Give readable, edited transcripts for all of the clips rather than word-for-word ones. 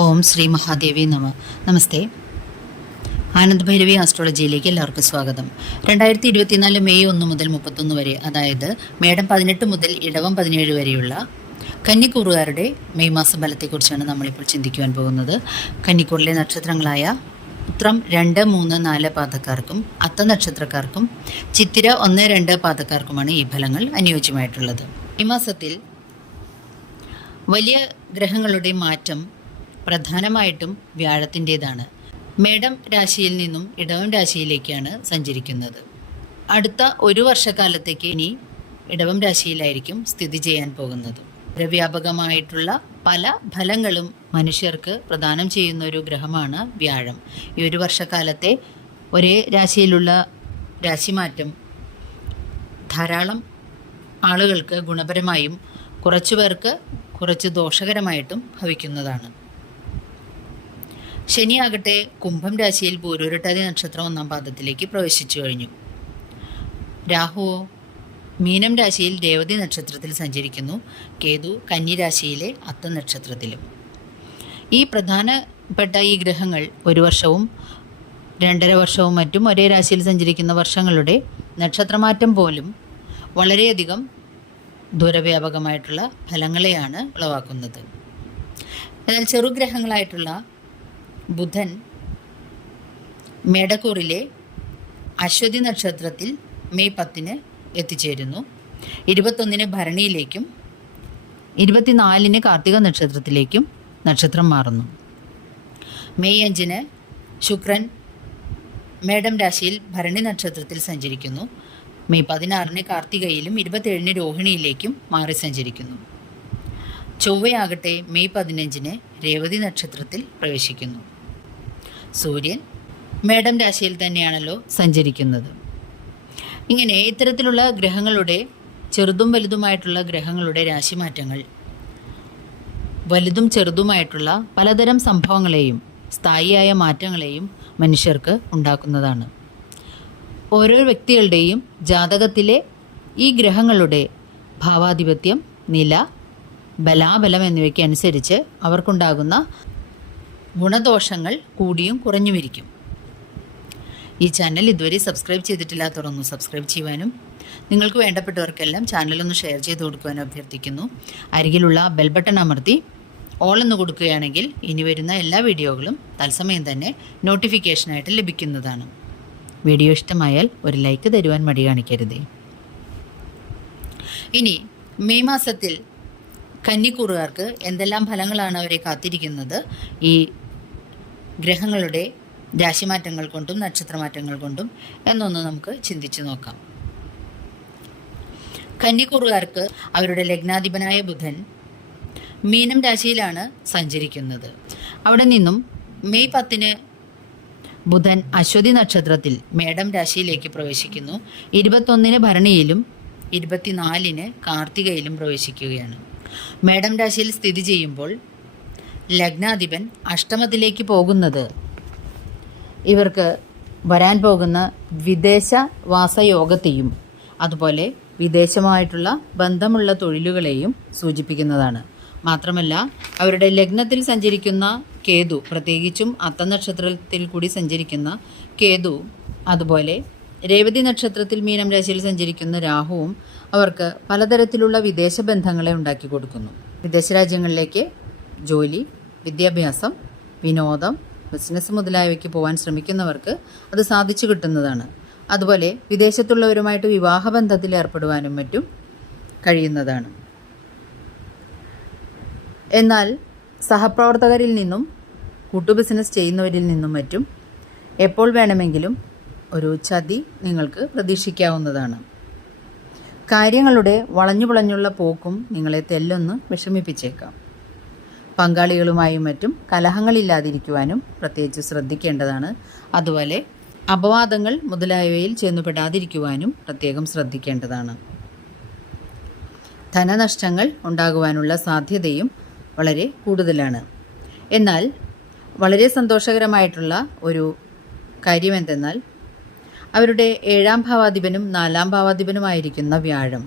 ഓം ശ്രീ മഹാദേവി നമസ്തേ. ആനന്ദ് ഭൈരവി ആസ്ട്രോളജിയിലേക്ക് എല്ലാവർക്കും സ്വാഗതം. 2024 മെയ് 1 മുതൽ 31 വരെ, അതായത് മേടം 18 മുതൽ ഇടവം 17 വരെയുള്ള കന്നിക്കൂറുകാരുടെ മെയ് മാസ ഫലത്തെക്കുറിച്ചാണ് നമ്മളിപ്പോൾ ചിന്തിക്കുവാൻ പോകുന്നത്. കന്നിക്കൂറിലെ നക്ഷത്രങ്ങളായ ഉത്രം 2, 3, 4 പാദക്കാർക്കും അത്ത നക്ഷത്രക്കാർക്കും ചിത്തിര 1, 2 പാദക്കാർക്കുമാണ് ഈ ഫലങ്ങൾ അനുയോജ്യമായിട്ടുള്ളത്. ഈ മാസത്തിൽ വലിയ ഗ്രഹങ്ങളുടെ മാറ്റം പ്രധാനമായിട്ടും വ്യാഴത്തിൻ്റേതാണ്. മേടം രാശിയിൽ നിന്നും ഇടവം രാശിയിലേക്കാണ് സഞ്ചരിക്കുന്നത്. അടുത്ത ഒരു വർഷക്കാലത്തേക്ക് ഇനി ഇടവം രാശിയിലായിരിക്കും സ്ഥിതി ചെയ്യാൻ പോകുന്നത്. വ്യാപകമായിട്ടുള്ള പല ഫലങ്ങളും മനുഷ്യർക്ക് പ്രദാനം ചെയ്യുന്ന ഒരു ഗ്രഹമാണ് വ്യാഴം. ഈ ഒരു വർഷക്കാലത്തെ ഒരേ രാശിയിലുള്ള രാശിമാറ്റം ധാരാളം ആളുകൾക്ക് ഗുണപരമായും കുറച്ചു പേർക്ക് കുറച്ച് ദോഷകരമായിട്ടും ഭവിക്കുന്നതാണ്. ശനിയാകട്ടെ കുംഭം രാശിയിൽ പൂരോരുട്ടാതി നക്ഷത്രം 1-ാം പാദത്തിലേക്ക് പ്രവേശിച്ചു കഴിഞ്ഞു. രാഹുവോ മീനം രാശിയിൽ രേവതി നക്ഷത്രത്തിൽ സഞ്ചരിക്കുന്നു. കേതു കന്നി രാശിയിലെ അത്ത നക്ഷത്രത്തിലും. ഈ പ്രധാനപ്പെട്ട ഈ ഗ്രഹങ്ങൾ ഒരു വർഷവും 2.5 വർഷവും മറ്റും ഒരേ രാശിയിൽ സഞ്ചരിക്കുന്ന വർഷങ്ങളുടെ നക്ഷത്രമാറ്റം പോലും വളരെയധികം ദൂരവ്യാപകമായിട്ടുള്ള ഫലങ്ങളെയാണ് ഉളവാക്കുന്നത്. എന്നാൽ ചെറുഗ്രഹങ്ങളായിട്ടുള്ള ബുധൻ മേടക്കൂറിലെ അശ്വതി നക്ഷത്രത്തിൽ മെയ് 10 എത്തിച്ചേരുന്നു. 21 ഭരണിയിലേക്കും 24 കാർത്തിക നക്ഷത്രത്തിലേക്കും നക്ഷത്രം മാറുന്നു. മെയ് 5 ശുക്രൻ മേടം രാശിയിൽ ഭരണി നക്ഷത്രത്തിൽ സഞ്ചരിക്കുന്നു. മെയ് 16 കാർത്തികയിലും 27 രോഹിണിയിലേക്കും മാറി സഞ്ചരിക്കുന്നു. ചൊവ്വയാകട്ടെ മെയ് 15 രേവതി നക്ഷത്രത്തിൽ പ്രവേശിക്കുന്നു. സൂര്യൻ മേടം രാശിയിൽ തന്നെയാണല്ലോ സഞ്ചരിക്കുന്നത്. ഇങ്ങനെ ഇത്തരത്തിലുള്ള ഗ്രഹങ്ങളുടെ ചെറുതും വലുതുമായിട്ടുള്ള ഗ്രഹങ്ങളുടെ രാശിമാറ്റങ്ങൾ വലുതും ചെറുതുമായിട്ടുള്ള പലതരം സംഭവങ്ങളെയും സ്ഥായിയായ മാറ്റങ്ങളെയും മനുഷ്യർക്ക് ഉണ്ടാക്കുന്നതാണ്. ഓരോ വ്യക്തികളുടെയും ജാതകത്തിലെ ഈ ഗ്രഹങ്ങളുടെ ഭാവാധിപത്യം, നില, ബലാബലം എന്നിവയ്ക്ക് അനുസരിച്ച് അവർക്കുണ്ടാകുന്ന ഗുണദോഷങ്ങൾ കൂടിയും കുറഞ്ഞുമിരിക്കും. ഈ ചാനൽ ഇതുവരെ സബ്സ്ക്രൈബ് ചെയ്തിട്ടില്ലാത്തവരൊന്ന് സബ്സ്ക്രൈബ് ചെയ്യുവാനും നിങ്ങൾക്ക് വേണ്ടപ്പെട്ടവർക്കെല്ലാം ചാനലൊന്ന് ഷെയർ ചെയ്ത് കൊടുക്കുവാനും അഭ്യർത്ഥിക്കുന്നു. അരികിലുള്ള ബെൽ ബട്ടൺ അമർത്തി ഓൾ എന്ന് കൊടുക്കുകയാണെങ്കിൽ ഇനി വരുന്ന എല്ലാ വീഡിയോകളും തത്സമയം തന്നെ നോട്ടിഫിക്കേഷനായിട്ട് ലഭിക്കുന്നതാണ്. വീഡിയോ ഇഷ്ടമായാൽ ഒരു ലൈക്ക് തരുവാൻ മടി കാണിക്കരുതേ. ഇനി മെയ് മാസത്തിൽ കന്നിക്കൂറുകാർക്ക് എന്തെല്ലാം ഫലങ്ങളാണ് അവരെ കാത്തിരിക്കുന്നത്, ഈ ഗ്രഹങ്ങളുടെ രാശിമാറ്റങ്ങൾ കൊണ്ടും നക്ഷത്രമാറ്റങ്ങൾ കൊണ്ടും എന്നൊന്ന് നമുക്ക് ചിന്തിച്ചു നോക്കാം. കന്നിക്കൂറുകാർക്ക് അവരുടെ ലഗ്നാധിപനായ ബുധൻ മീനം രാശിയിലാണ് സഞ്ചരിക്കുന്നത്. അവിടെ നിന്നും മെയ് 10 ബുധൻ അശ്വതി നക്ഷത്രത്തിൽ മേടം രാശിയിലേക്ക് പ്രവേശിക്കുന്നു. 21 ഭരണിയിലും 24 കാർത്തികയിലും പ്രവേശിക്കുകയാണ്. മേടം രാശിയിൽ സ്ഥിതി ചെയ്യുമ്പോൾ ലഗ്നാധിപൻ അഷ്ടമത്തിലേക്ക് പോകുന്നത് ഇവർക്ക് വരാൻ പോകുന്ന വിദേശവാസയോഗത്തെയും അതുപോലെ വിദേശമായിട്ടുള്ള ബന്ധമുള്ള തൊഴിലുകളെയും സൂചിപ്പിക്കുന്നതാണ്. മാത്രമല്ല അവരുടെ ലഗ്നത്തിൽ സഞ്ചരിക്കുന്ന കേതു, പ്രത്യേകിച്ചും അത്തനക്ഷത്രത്തിൽ കൂടി സഞ്ചരിക്കുന്ന കേതു, അതുപോലെ രേവതി നക്ഷത്രത്തിൽ മീനം രാശിയിൽ സഞ്ചരിക്കുന്ന രാഹുവും അവർക്ക് പലതരത്തിലുള്ള വിദേശ ബന്ധങ്ങളെ ഉണ്ടാക്കി കൊടുക്കുന്നു. വിദേശ രാജ്യങ്ങളിലേക്ക് ജോലി, വിദ്യാഭ്യാസം, വിനോദം, ബിസിനസ് മുതലായവയ്ക്ക് പോകാൻ ശ്രമിക്കുന്നവർക്ക് അത് സാധിച്ചു കിട്ടുന്നതാണ്. അതുപോലെ വിദേശത്തുള്ളവരുമായിട്ട് വിവാഹബന്ധത്തിൽ ഏർപ്പെടുവാനും മറ്റും കഴിയുന്നതാണ്. എന്നാൽ സഹപ്രവർത്തകരിൽ നിന്നും കൂട്ടു ബിസിനസ് ചെയ്യുന്നവരിൽ നിന്നും മറ്റും എപ്പോൾ വേണമെങ്കിലും ഒരു ചതി നിങ്ങൾക്ക് പ്രതീക്ഷിക്കാവുന്നതാണ്. കാര്യങ്ങളുടെ വളഞ്ഞുപളഞ്ഞുള്ള പോക്കും നിങ്ങളെ തെല്ലൊന്ന് വിഷമിപ്പിച്ചേക്കാം. പങ്കാളികളുമായും മറ്റും കലഹങ്ങളില്ലാതിരിക്കുവാനും പ്രത്യേകിച്ച് ശ്രദ്ധിക്കേണ്ടതാണ്. അതുപോലെ അപവാദങ്ങൾ മുതലായവയിൽ ചെന്നുപെടാതിരിക്കുവാനും പ്രത്യേകം ശ്രദ്ധിക്കേണ്ടതാണ്. ധനനഷ്ടങ്ങൾ ഉണ്ടാകുവാനുള്ള സാധ്യതയും വളരെ കൂടുതലാണ്. എന്നാൽ വളരെ സന്തോഷകരമായിട്ടുള്ള ഒരു കാര്യം എന്തെന്നാൽ അവരുടെ 7-ാം ഭാവാധിപനും 4-ാം ഭാവാധിപനുമായിരിക്കുന്ന വ്യാഴം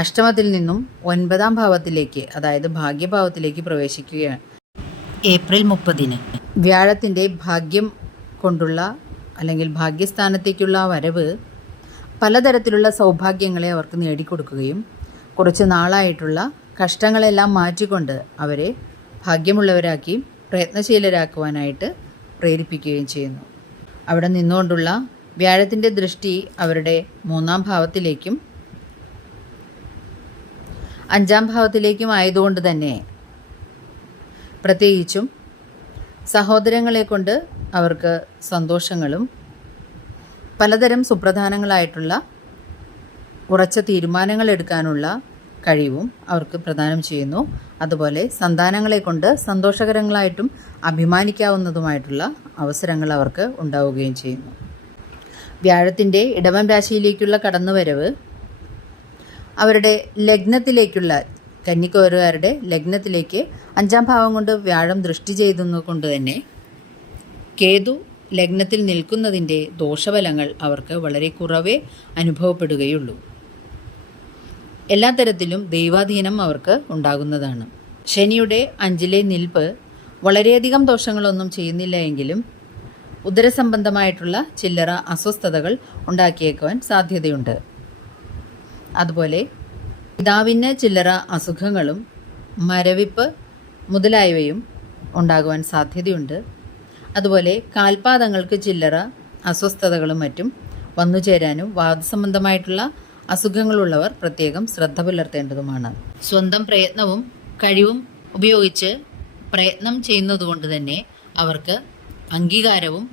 അഷ്ടമത്തിൽ നിന്നും 9-ാം ഭാവത്തിലേക്ക്, അതായത് ഭാഗ്യഭാവത്തിലേക്ക് പ്രവേശിക്കുകയാണ്. ഏപ്രിൽ 30 വ്യാഴത്തിൻ്റെ ഭാഗ്യം കൊണ്ടുള്ള അല്ലെങ്കിൽ ഭാഗ്യസ്ഥാനത്തേക്കുള്ള വരവ് പലതരത്തിലുള്ള സൗഭാഗ്യങ്ങളെ അവർക്ക് നേടിക്കൊടുക്കുകയും കുറച്ച് നാളായിട്ടുള്ള കഷ്ടങ്ങളെല്ലാം മാറ്റിക്കൊണ്ട് അവരെ ഭാഗ്യമുള്ളവരാക്കി പ്രയത്നശീലരാക്കുവാനായിട്ട് പ്രേരിപ്പിക്കുകയും ചെയ്യുന്നു. അവിടെ നിന്നുകൊണ്ടുള്ള വ്യാഴത്തിൻ്റെ ദൃഷ്ടി അവരുടെ 3-ാം ഭാവത്തിലേക്കും 5-ാം ഭാവത്തിലേക്കും ആയതുകൊണ്ട് തന്നെ പ്രത്യേകിച്ചും സഹോദരങ്ങളെ കൊണ്ട് അവർക്ക് സന്തോഷങ്ങളും പലതരം സുപ്രധാനങ്ങളായിട്ടുള്ള ഉറച്ച തീരുമാനങ്ങൾ എടുക്കാനുള്ള കഴിവും അവർക്ക് പ്രദാനം ചെയ്യുന്നു. അതുപോലെ സന്താനങ്ങളെ കൊണ്ട് സന്തോഷകരങ്ങളായിട്ടും അഭിമാനിക്കാവുന്നതുമായിട്ടുള്ള അവസരങ്ങൾ അവർക്ക് ഉണ്ടാവുകയും ചെയ്യുന്നു. വ്യാഴത്തിൻ്റെ ഇടവം രാശിയിലേക്കുള്ള കടന്നുവരവ് അവരുടെ ലഗ്നത്തിലേക്കുള്ള കന്നിക്കോരുകാരുടെ ലഗ്നത്തിലേക്ക് 5-ാം ഭാവം കൊണ്ട് വ്യാഴം ദൃഷ്ടി ചെയ്തുകൊണ്ട് തന്നെ കേതു ലഗ്നത്തിൽ നിൽക്കുന്നതിൻ്റെ ദോഷഫലങ്ങൾ അവർക്ക് വളരെ കുറവേ അനുഭവപ്പെടുകയുള്ളൂ. എല്ലാ തരത്തിലും ദൈവാധീനം അവർക്ക് ഉണ്ടാകുന്നതാണ്. ശനിയുടെ 5-ലെ നിൽപ്പ് വളരെയധികം ദോഷങ്ങളൊന്നും ചെയ്യുന്നില്ല എങ്കിലും ഉദരസംബന്ധമായിട്ടുള്ള ചില്ലറ അസ്വസ്ഥതകൾ ഉണ്ടാക്കിയേക്കുവാൻ സാധ്യതയുണ്ട്. അതുപോലെ പിതാവിന് ചില്ലറ അസുഖങ്ങളും മരവിപ്പ് മുതലായവയും ഉണ്ടാകുവാൻ സാധ്യതയുണ്ട്. അതുപോലെ കാൽപാദങ്ങൾക്ക് ചില്ലറ അസ്വസ്ഥതകളും മറ്റും വന്നുചേരാനും വാദസംബന്ധമായിട്ടുള്ള അസുഖങ്ങളുള്ളവർ പ്രത്യേകം ശ്രദ്ധ പുലർത്തേണ്ടതുമാണ്. സ്വന്തം പ്രയത്നവും കഴിവും ഉപയോഗിച്ച് പ്രയത്നം ചെയ്യുന്നതുകൊണ്ട് തന്നെ അവർക്ക് അംഗീകാരവും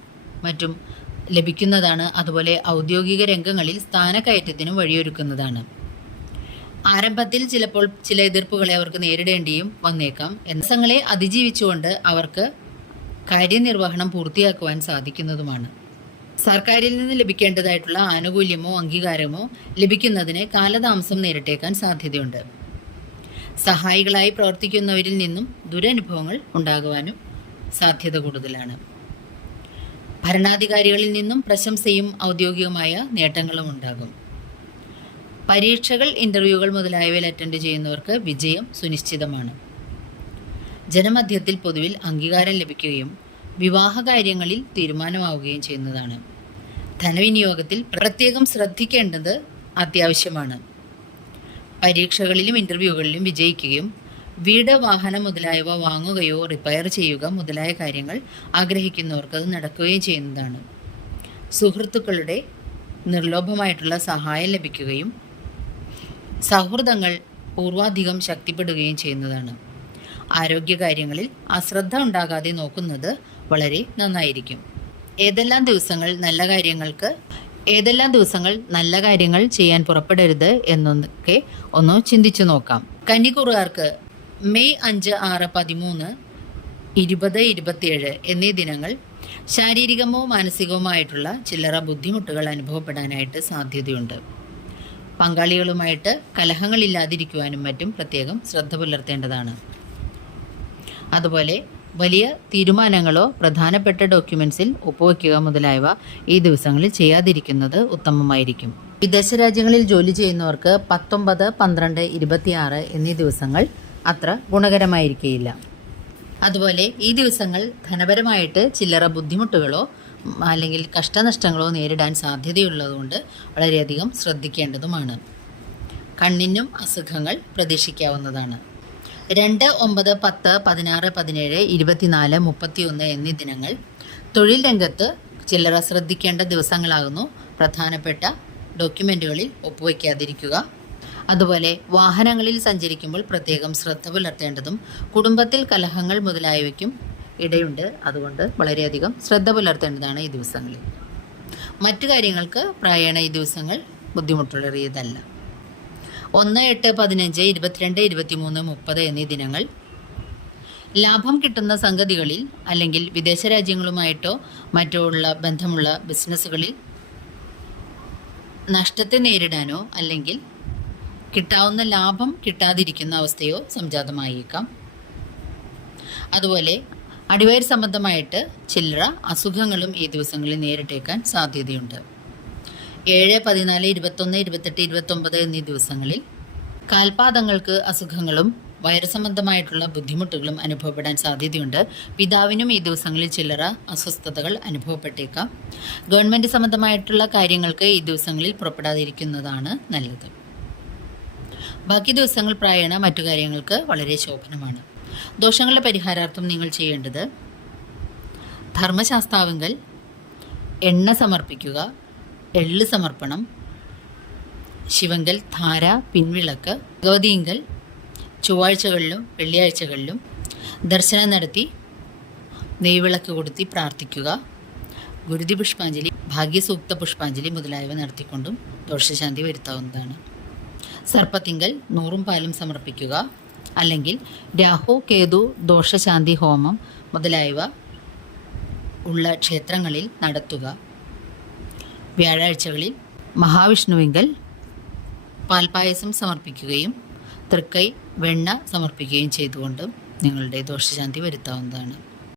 മറ്റും ലഭിക്കുന്നതാണ്. അതുപോലെ ഔദ്യോഗിക രംഗങ്ങളിൽ സ്ഥാനക്കയറ്റത്തിനും വഴിയൊരുക്കുന്നതാണ്. ആരംഭത്തിൽ ചിലപ്പോൾ ചില എതിർപ്പുകളെ അവർക്ക് നേരിടേണ്ടിയും വന്നേക്കാം. ദിവസങ്ങളെ അതിജീവിച്ചുകൊണ്ട് അവർക്ക് കാര്യനിർവഹണം പൂർത്തിയാക്കുവാൻ സാധിക്കുന്നതുമാണ്. സർക്കാരിൽ നിന്ന് ലഭിക്കേണ്ടതായിട്ടുള്ള ആനുകൂല്യമോ അംഗീകാരമോ ലഭിക്കുന്നതിന് കാലതാമസം നേരിട്ടേക്കാൻ സാധ്യതയുണ്ട്. സഹായികളായി പ്രവർത്തിക്കുന്നവരിൽ നിന്നും ദുരനുഭവങ്ങൾ ഉണ്ടാകുവാനും സാധ്യത കൂടുതലാണ്. ഭരണാധികാരികളിൽ നിന്നും പ്രശംസയും ഔദ്യോഗികമായ നേട്ടങ്ങളും ഉണ്ടാകും. പരീക്ഷകൾ, ഇൻ്റർവ്യൂകൾ മുതലായവയിൽ അറ്റൻഡ് ചെയ്യുന്നവർക്ക് വിജയം സുനിശ്ചിതമാണ്. ജനമധ്യത്തിൽ പൊതുവിൽ അംഗീകാരം ലഭിക്കുകയും വിവാഹ കാര്യങ്ങളിൽ തീരുമാനമാവുകയും ചെയ്യുന്നതാണ്. ധനവിനിയോഗത്തിൽ പ്രത്യേകം ശ്രദ്ധിക്കേണ്ടത് അത്യാവശ്യമാണ്. പരീക്ഷകളിലും ഇൻ്റർവ്യൂകളിലും വിജയിക്കുകയും വീട്, വാഹനം മുതലായവ വാങ്ങുകയോ റിപ്പയർ ചെയ്യുക മുതലായ കാര്യങ്ങൾ ആഗ്രഹിക്കുന്നവർക്ക് അത് നടക്കുകയും ചെയ്യുന്നതാണ്. സുഹൃത്തുക്കളുടെ നിർലോഭമായിട്ടുള്ള സഹായം ലഭിക്കുകയും സൗഹൃദങ്ങൾ പൂർവാധികം ശക്തിപ്പെടുകയും ചെയ്യുന്നതാണ്. ആരോഗ്യകാര്യങ്ങളിൽ അശ്രദ്ധ ഉണ്ടാകാതെ നോക്കുന്നത് വളരെ നന്നായിരിക്കും. ഏതെല്ലാം ദിവസങ്ങൾ നല്ല കാര്യങ്ങൾ ചെയ്യാൻ പുറപ്പെടരുത് എന്നൊക്കെ ഒന്ന് ചിന്തിച്ചു നോക്കാം. കന്നിക്കൂറുകാർക്ക് മെയ് 5, 6, 13, 20, 27 എന്നീ ദിനങ്ങൾ ശാരീരികമോ മാനസികവുമായിട്ടുള്ള ചില്ലറ ബുദ്ധിമുട്ടുകൾ അനുഭവപ്പെടാനായിട്ട് സാധ്യതയുണ്ട്. പങ്കാളികളുമായിട്ട് കലഹങ്ങളില്ലാതിരിക്കുവാനും മറ്റും പ്രത്യേകം ശ്രദ്ധ പുലർത്തേണ്ടതാണ്. അതുപോലെ വലിയ തീരുമാനങ്ങളോ പ്രധാനപ്പെട്ട ഡോക്യുമെൻസിൽ ഒപ്പുവയ്ക്കുക മുതലായവ ഈ ദിവസങ്ങളിൽ ചെയ്യാതിരിക്കുന്നത് ഉത്തമമായിരിക്കും. വിദേശ രാജ്യങ്ങളിൽ ജോലി ചെയ്യുന്നവർക്ക് 19, 12, 26 എന്നീ ദിവസങ്ങൾ അത്ര ഗുണകരമായിരിക്കുകയില്ല. അതുപോലെ ഈ ദിവസങ്ങൾ ധനപരമായിട്ട് ചില്ലറ ബുദ്ധിമുട്ടുകളോ അല്ലെങ്കിൽ കഷ്ടനഷ്ടങ്ങളോ നേരിടാൻ സാധ്യതയുള്ളതുകൊണ്ട് വളരെയധികം ശ്രദ്ധിക്കേണ്ടതുമാണ്. കണ്ണിനും അസുഖങ്ങൾ പ്രതീക്ഷിക്കാവുന്നതാണ്. 2, 9, 10, 16, 17, 24, 31 എന്നീ ദിനങ്ങൾ തൊഴിൽ രംഗത്ത് ചില്ലറ ശ്രദ്ധിക്കേണ്ട ദിവസങ്ങളാകുന്നു. പ്രധാനപ്പെട്ട ഡോക്യുമെൻറ്റുകളിൽ ഒപ്പുവയ്ക്കാതിരിക്കുക. അതുപോലെ വാഹനങ്ങളിൽ സഞ്ചരിക്കുമ്പോൾ പ്രത്യേകം ശ്രദ്ധ പുലർത്തേണ്ടതും കുടുംബത്തിൽ കലഹങ്ങൾ മുതലായവയ്ക്കും ഇടയുണ്ട്. അതുകൊണ്ട് വളരെയധികം ശ്രദ്ധ പുലർത്തേണ്ടതാണ് ഈ ദിവസങ്ങളിൽ. മറ്റു കാര്യങ്ങൾക്ക് പ്രായേണ ഈ ദിവസങ്ങൾ ബുദ്ധിമുട്ടുള്ളറിയതല്ല. 1, 8, 15, 22, 23, 30 എന്നീ ദിനങ്ങൾ ലാഭം കിട്ടുന്ന സംഗതികളിൽ അല്ലെങ്കിൽ വിദേശ രാജ്യങ്ങളുമായിട്ടോ മറ്റോ ഉള്ള ബന്ധമുള്ള ബിസിനസ്സുകളിൽ നഷ്ടത്തെ നേരിടാനോ അല്ലെങ്കിൽ കിട്ടാവുന്ന ലാഭം കിട്ടാതിരിക്കുന്ന അവസ്ഥയോ സംജാതമായേക്കാം. അതുപോലെ അടിവയർ സംബന്ധമായിട്ട് ചില്ലറ അസുഖങ്ങളും ഈ ദിവസങ്ങളിൽ നേരിട്ടേക്കാൻ സാധ്യതയുണ്ട്. 7, 14, 21, 28, 29 എന്നീ ദിവസങ്ങളിൽ കാൽപാദങ്ങൾക്ക് അസുഖങ്ങളും വയറു സംബന്ധമായിട്ടുള്ള ബുദ്ധിമുട്ടുകളും അനുഭവപ്പെടാൻ സാധ്യതയുണ്ട്. പിതാവിനും ഈ ദിവസങ്ങളിൽ ചില്ലറ അസ്വസ്ഥതകൾ അനുഭവപ്പെട്ടേക്കാം. ഗവൺമെൻറ് സംബന്ധമായിട്ടുള്ള കാര്യങ്ങൾക്ക് ഈ ദിവസങ്ങളിൽ പുറപ്പെടാതിരിക്കുന്നതാണ് നല്ലത്. ബാക്കി ദിവസങ്ങൾ പ്രായണ മറ്റു കാര്യങ്ങൾക്ക് വളരെ ശോഭനമാണ്. ദോഷങ്ങളുടെ പരിഹാരാർത്ഥം നിങ്ങൾ ചെയ്യേണ്ടത് ധർമ്മശാസ്താവിങ്കൽ എണ്ണ സമർപ്പിക്കുക, എള്ള് സമർപ്പണം, ശിവങ്കൽ ധാര പിൻവിളക്ക്, ഭഗവതിയിങ്കൽ ചൊവ്വാഴ്ചകളിലും വെള്ളിയാഴ്ചകളിലും ദർശനം നടത്തി നെയ്വിളക്ക് കൊടുത്തി പ്രാർത്ഥിക്കുക. ഗുരുതി പുഷ്പാഞ്ജലി, ഭാഗ്യസൂക്ത പുഷ്പാഞ്ജലി മുതലായവ നടത്തിക്കൊണ്ടും ദോഷശാന്തി വരുത്താവുന്നതാണ്. സർപ്പത്തിങ്കൽ 100 പാലും സമർപ്പിക്കുക. അല്ലെങ്കിൽ രാഹു കേതു ദോഷശാന്തി ഹോമം മുതലായവ ഉള്ള ക്ഷേത്രങ്ങളിൽ നടത്തുക. വ്യാഴാഴ്ചകളിൽ മഹാവിഷ്ണുവിങ്കൽ പാൽപായസം സമർപ്പിക്കുകയും തൃക്കൈ വെണ്ണ സമർപ്പിക്കുകയും ചെയ്തുകൊണ്ട് നിങ്ങളുടെ ദോഷശാന്തി വരുത്താവുന്നതാണ്.